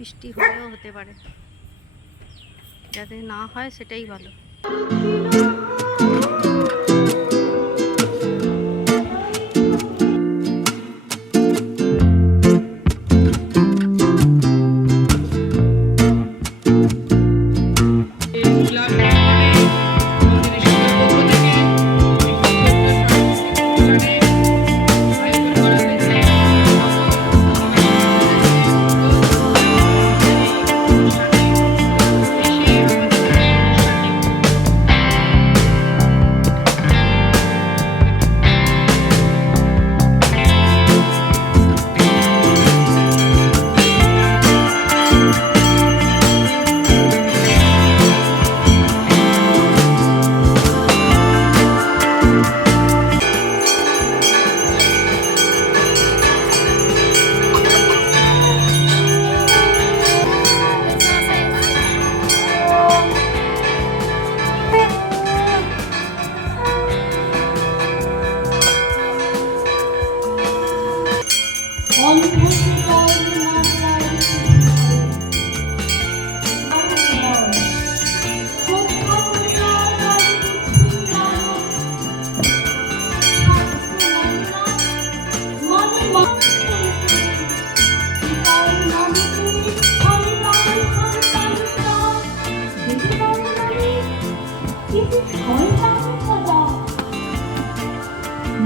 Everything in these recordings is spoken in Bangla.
বৃষ্টি হলেও হতে পারে, যাতে না হয় সেটাই ভালো।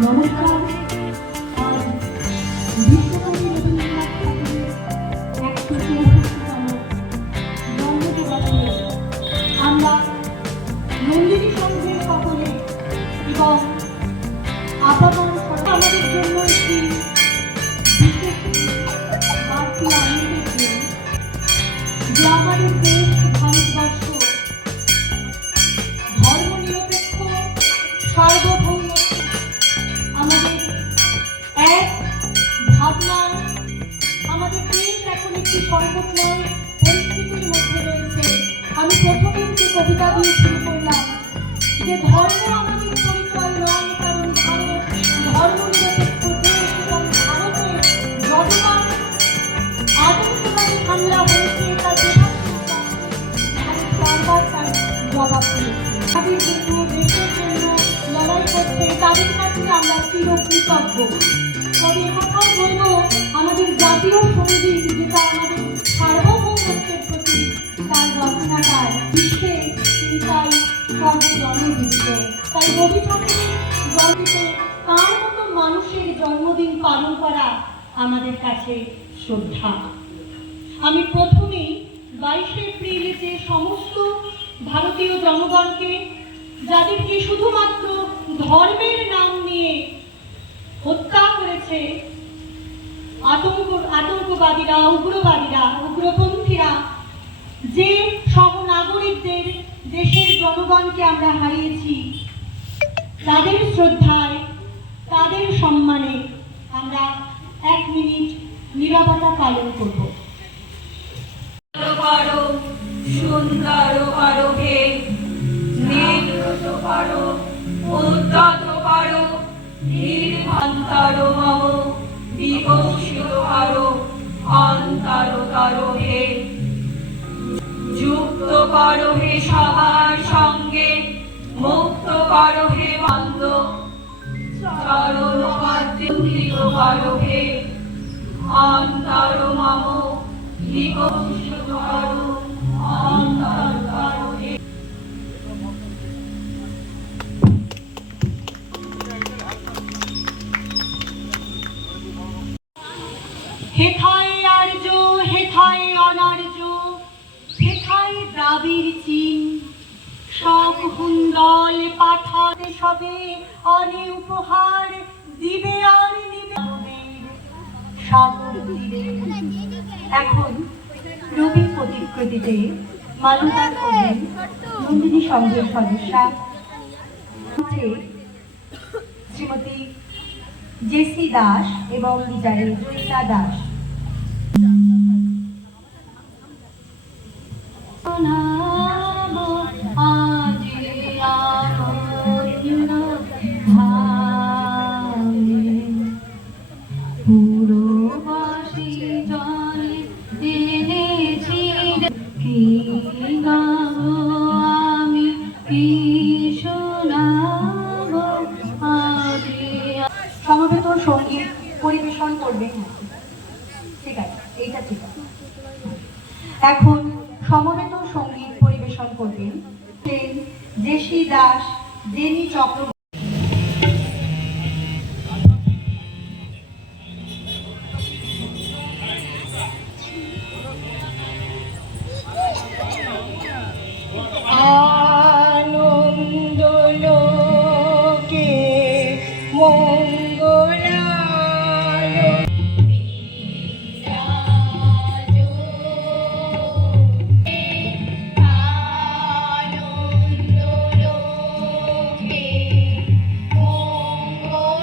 নমস্কার। বিশ্বকবি রবীন্দ্রনাথ ঠাকুরের ১৬৪তম জন্মদিবসে আমরা নন্দিনী সংঘের সকলে এবং আপামর আমাদের জন্য একটি বিশেষ বাড়তি আনন্দের দিন, যে আমাদের দেশ ভারতবর্ষ ধর্মনিরপেক্ষ সার্বভৌম আমাদের এক ভাবনা, আমাদের দেশ এখন একটি সংকটময় পরিস্থিতির মধ্যে রয়েছে। আমি প্রথমেই যে কবিতা দিয়ে শুরু করলাম, যে ধর্ম আমাদের পরিচয় নয়, কারণ ভারত ধর্মনিরপেক্ষ দেশ এবং ভারতে যতবার আতঙ্কবাদী হামলা হয়েছে তা বারবার তার জবাব দিয়েছে। তাদের জন্য, দেশের জন্য লড়াই করছে, তাদের কাছে আমরা চিরকৃতজ্ঞ। তবে কথাও বলবো, আমাদের জাতীয় সঙ্গীত, যেটা আমাদের সার্বভৌমত্বের প্রতি, তার রচনাটা বিশ্বে চিন্তায় সর্বজনবিদিত। তাই রবি ঠাকুরের জন্মদিনে তার মতো মানুষের জন্মদিন পালন করা আমাদের কাছে শ্রদ্ধা। আমি প্রথমেই 22শে এপ্রিল যে সমস্ত ভারতীয় জনগণকে, যাদেরকে শুধুমাত্র ধর্মের নাম নিয়ে হত্যা করেছে আতঙ্কবাদীরা, উগ্রবাদীরা, উগ্রপন্থীরা, যে সহনাগরিকদের, দেশের জনগণকে আমরা হারিয়েছি, তাদের শ্রদ্ধায়, তাদের সম্মানে আমরা 1 মিনিট নীরবতা পালন করব। সুন্দর করো হে, নির্গত করো, উদ্যত করো, নির্ভন্তর মম, বিকশিত করো, অন্তরতর হে, যুক্ত করো হে সবার সঙ্গে, মুক্ত করো হে বন্ধ, চরণ পথে উদ্ধৃত করো হে, অন্তর মম, বিকশিত করো, অন্তর করো হে। হেথায় আর্য, হেথায় অনার্য, হেথায় দ্রাবিড় চীন, সব হুন্দল পাঠাতে সবে অনে উপহার দিবে আর নিবে সাগর তীরে। এখন রবি প্রতিকৃতিতে মাল্যদান করবেন নন্দিনী সংঘের সদস্যা শ্রীমতী জেসি দাস এবং গিটারে জয়িতা দাস। পুরো বাসি জলে সমবেত সঙ্গীত পরিবেশন করবেন। ঠিক আছে, এইটা ঠিক আছে। এখন সমবেত সঙ্গীত পরিবেশন করবেন জেসি দাস, জেনি চক্রবর্তী। আনন্দ লোকে মঙ্গলালো আনন্দ লোকে মঙ্গলালোকে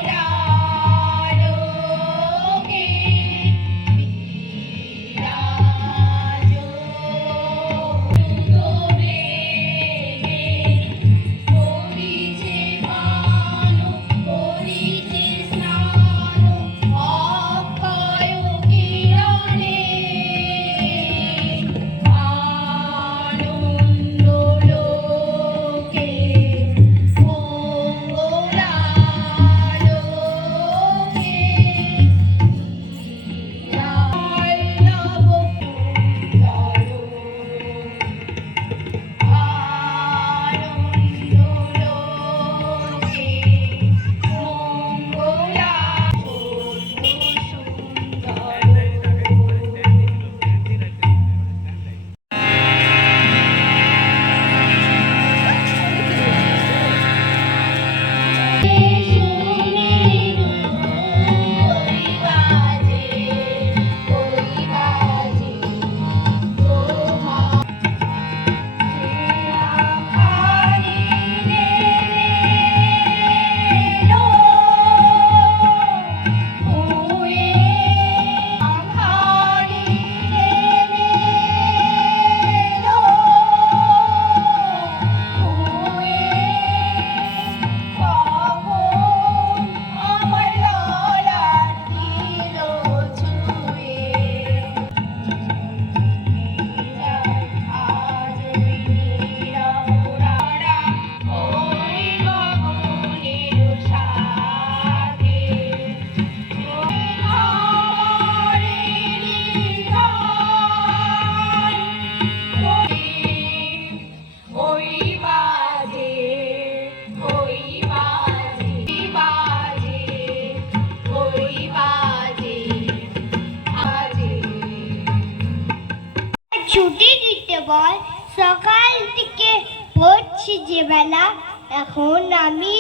ছুটি দিতে বল, সকাল থেকে পড়ছি যে বেলা, এখন আমি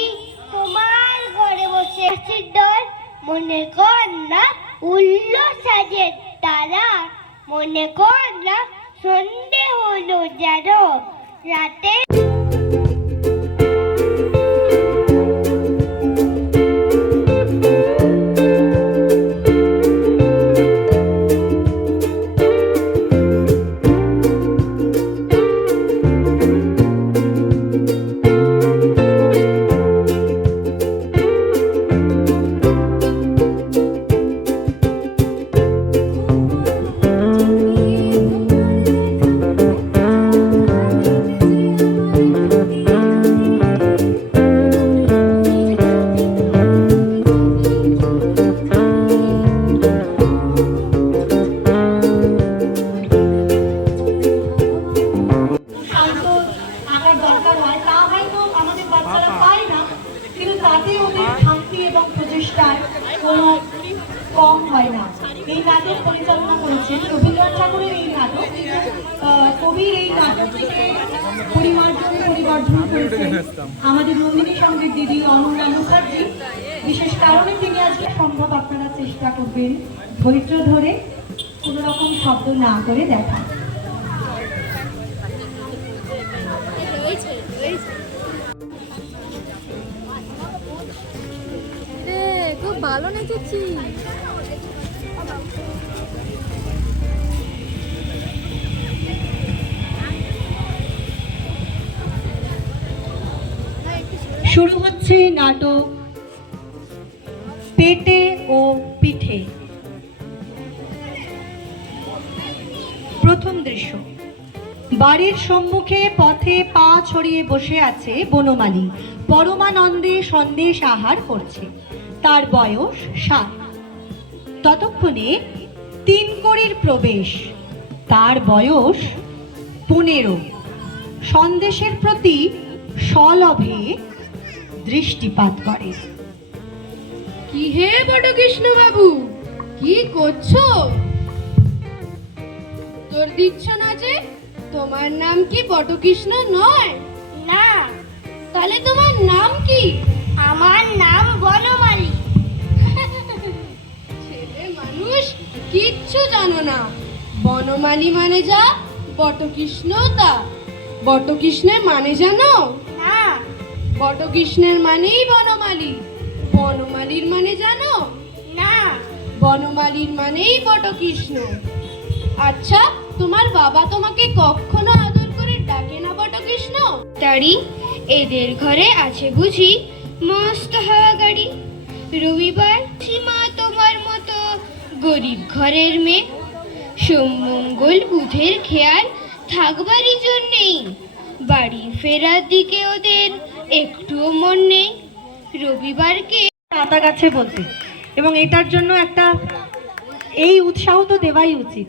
তোমার ঘরে বসে আছি দল, মনে কর না উল্ল সাজের তারা, মনে কর না সন্ধে হলো যেন রাতে। কম হয় না। এই নাটক পরিচালনা করেছেন রবীন্দ্রনাথ ঠাকুরের এই নাটক, কবির এই নাটকটিকে পরিমার্জন পরিবর্ধন করেছেন আমাদের নন্দিনী সঙ্গীত দিদি অনন্যা মুখার্জি। বিশেষ কারণে তিনি আজকে সম্ভব আপনারা চেষ্টা করবেন ধৈর্য ধরে কোনো রকম শব্দ না করে দেখা। খুব ভালো নেচেছি। শুরু হচ্ছে নাটক পেটে ও পিঠে। প্রথম দৃশ্য, বাড়ির সম্মুখে পথে পা ছড়িয়ে বসে আছে বনমালী। পরমানন্দে সন্দেশ আহার করছে। তার বয়স 7। ততক্ষণে 3 কড়ির প্রবেশ, তার বয়স 15। সন্দেশের প্রতি সলভে দৃষ্টিপাত করে। কি হে বটকৃষ্ণ বাবু, কি করছো? তোর দিচ্ছ না যে? তোমার নাম কি বটকৃষ্ণ নয়? না, তাহলে তোমার নাম কি? আমার নাম বনমালী। ছেলে মানুষ কিচ্ছু জানো না। বনমালী মানে যা, বটকৃষ্ণ তা। বটকৃষ্ণের মানে জানো? না, বটকৃষ্ণের মানেই বনমালী। বনমালীর মানে জানো? না, বনমালীর মানেই বটকৃষ্ণ। আচ্ছা, তোমার বাবা তোমাকে কখনো আদর করে ডাকে না বটকৃষ্ণ? তারি এদের ঘরে আছে বুঝি মস্ত হাওয়া গাড়ি। রবিবার সীমা তোমার মতো গরিব ঘরের মেয়ে, সোমমঙ্গল বুধের খেয়াল থাকবারই জন্যেই বাড়ি ফেরার দিকে ওদের একটুও মন নেই। রবিবারকে আতা গাছে বলতে, এবং এটার জন্য একটা এই উৎসাহ তো দেওয়াই উচিত।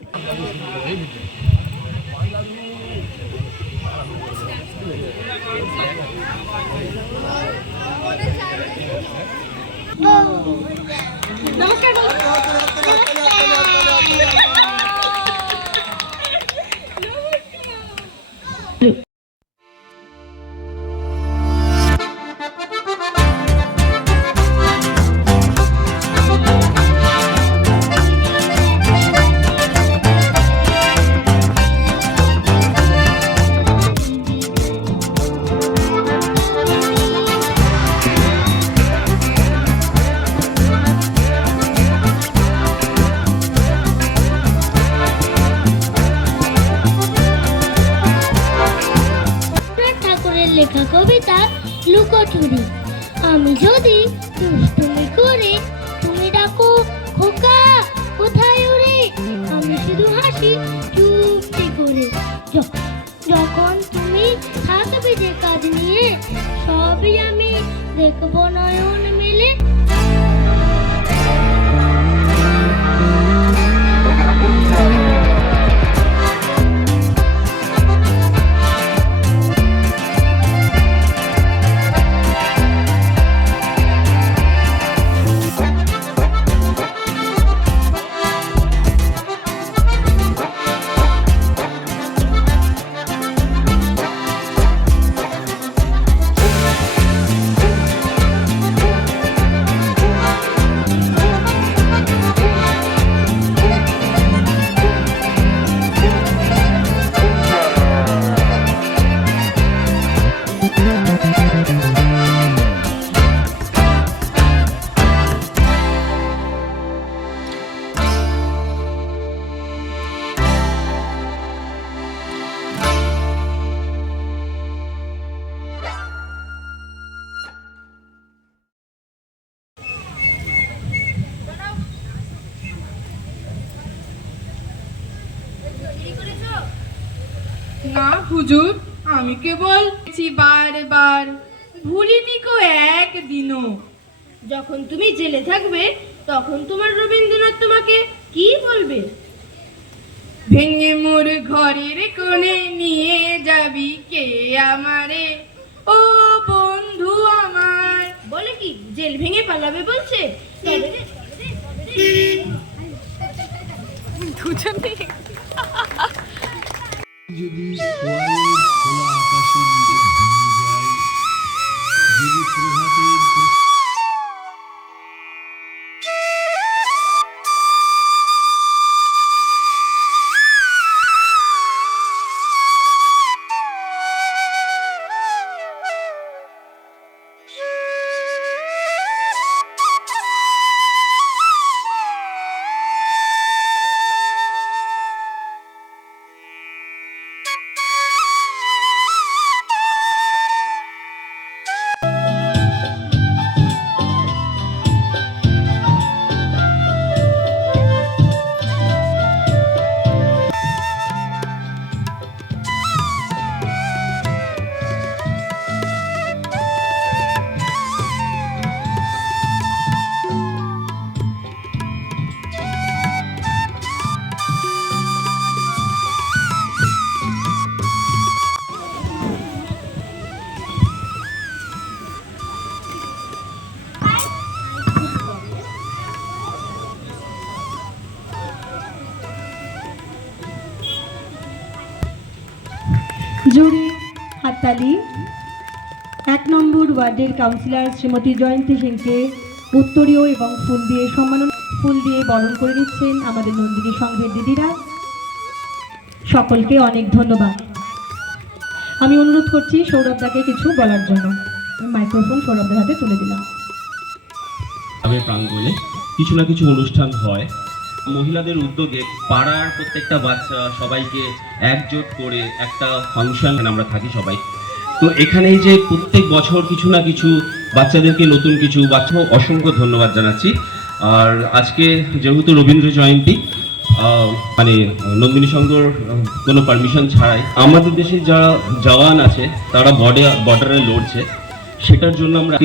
ঠাকুরের লেখা কবিতা লুকোচুরি। আমি যদি দুষ্টুমি করে তুমি ডাকো খোকা কোথায় ওরে, আমি শুধু হাসি চুপটি করে। যখন তুমি থাকবে যে কাজ নিয়ে, সবই আমি দেখবো নয়ন মেলে। না হুজুর, আমি কেবল বারবার ভুলিনি কো একদিনও। যখন তুমি জেলে থাকবে তখন তোমার রবীন্দ্রনাথ তোমাকে কি বলবে? ভেঙে মোর ঘরের কোণে নিয়ে যাবি কে আমারে, ও বন্ধু আমার। বলে কি জেল ভেঙে পালাবে বলছে? দুজনে যদি সোয়ালের খোলা আকাশের নিচে ভেঙে যায়, যদি প্রভাতের জোরে হাততালি। 1 নম্বর ওয়ার্ডের কাউন্সিলর শ্রীমতী জয়ন্তী সিংকে উত্তরীয় এবং ফুল দিয়ে বরণ করে নিচ্ছেন আমাদের নন্দিনী সংঘের দিদিরা। সকলকে অনেক ধন্যবাদ। আমি অনুরোধ করছি সৌরভদাকে কিছু বলার জন্য। মাইক্রোফোন সৌরভদার হাতে তুলে দিলাম। প্রাঙ্গণে কিছু না কিছু অনুষ্ঠান হয় মহিলাদের উদ্যোগে, পাড়ার প্রত্যেকটা বাচ্চা সবাইকে একজোট করে একটা ফাংশন আমরা থাকি সবাই। তো এখানে যে প্রত্যেক বছর কিছু না কিছু বাচ্চাদেরকে নতুন কিছু বাচ্চা, অসংখ্য ধন্যবাদ জানাচ্ছি। আর আজকে যেহেতু রবীন্দ্র জয়ন্তী, মানে নন্দিনী সংঘর কোনো পারমিশন ছাড়াই আমাদের দেশে যারা জওয়ান আছে তারা বর্ডারে লড়ছে, সেটার জন্য আমরা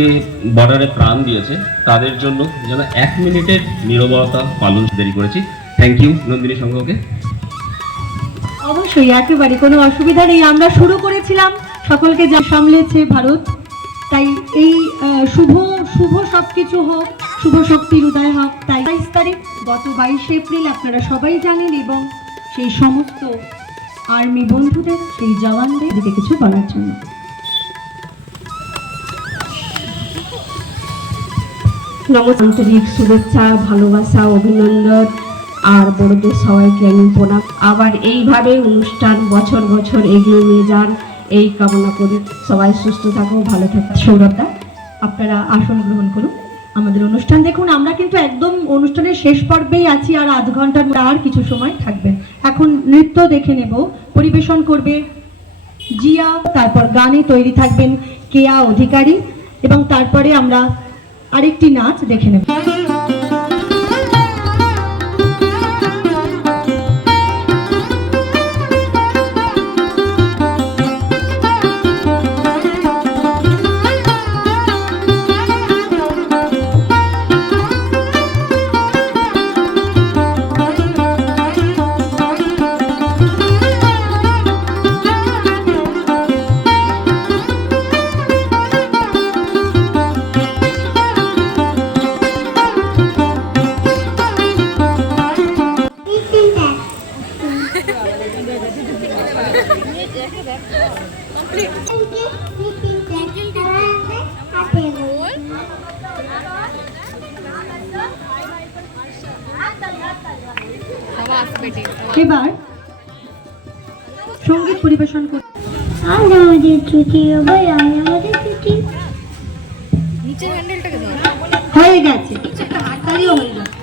বর্ডারে প্রাণ দিয়েছে, তাদের জন্য যেন 1 মিনিটের নীরবতা পালন দেরি করেছি। থ্যাংক ইউ নন্দিনী সংঘকে। অবশ্যই, একেবারে কোনো অসুবিধা নেই। আমরা শুরু করেছিলাম, সকলকে যা সামলেছে ভারত, তাই এই শুভ সবকিছু হোক, শুভ শক্তির উদয় হোক। তাই 22 তারিখ, গত 22 এপ্রিল আপনারা সবাই জানেন, এবং সেই সমস্ত আর্মি বন্ধুদের, সেই জওয়ানদের দিকে কিছু বলার জন্য। নমস্কার, আন্তরিক শুভেচ্ছা, ভালোবাসা, অভিনন্দন আর বড়দের সবাইকে আমি প্রণাম। আবার এইভাবে অনুষ্ঠান বছর বছর এগিয়ে নিয়ে যান এই কামনা করি। সবাই সুস্থ থাকো, ভালো থাকো। সৌরভদা, আপনারা আসন গ্রহণ করুন। আমাদের অনুষ্ঠান দেখুন, আমরা কিন্তু একদম অনুষ্ঠানের শেষ পর্বেই আছি, আর আধ ঘন্টার আর কিছু সময় থাকবে। এখন নৃত্য দেখে নেব, পরিবেশন করবে জিয়া, তারপর গানে তৈরি থাকবেন কেয়া অধিকারী, এবং তারপরে আমরা আরেকটি নাচ দেখে নেব। এবার সঙ্গীত পরিবেশন করব। আজ আমাদের ছুটি হবে, আমাদের ছুটি নিচের হ্যান্ডেলটাকে দাও। হয়ে গেছে, হাততালিও হয়ে গেছে।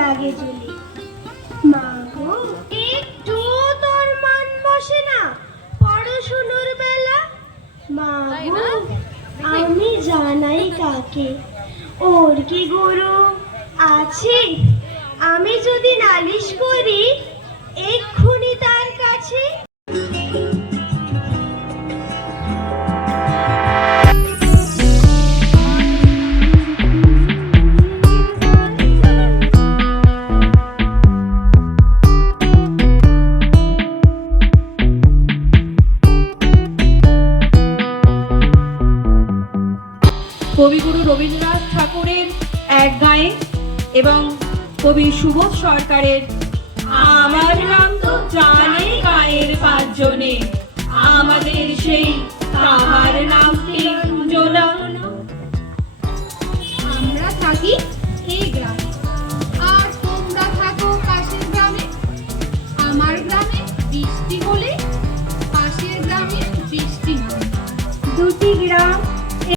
রাগে চলে। মা গো, একটু তোর মন বসে না পড়াশোনার বেলা? মা গো, আমি জানাই কাকে, ওর কি গরু আছে? আমি যদি নালিশ করি এক্ষুনি তার কাছে। কবিগুরু রবীন্দ্রনাথ ঠাকুরের এক গায়ে এবং কবি সুবোধ সরকারের আমার নাম তো জানে গায়ের 5 জনে, আমাদের সেই তাহার নামটি জোনা। আমরা থাকি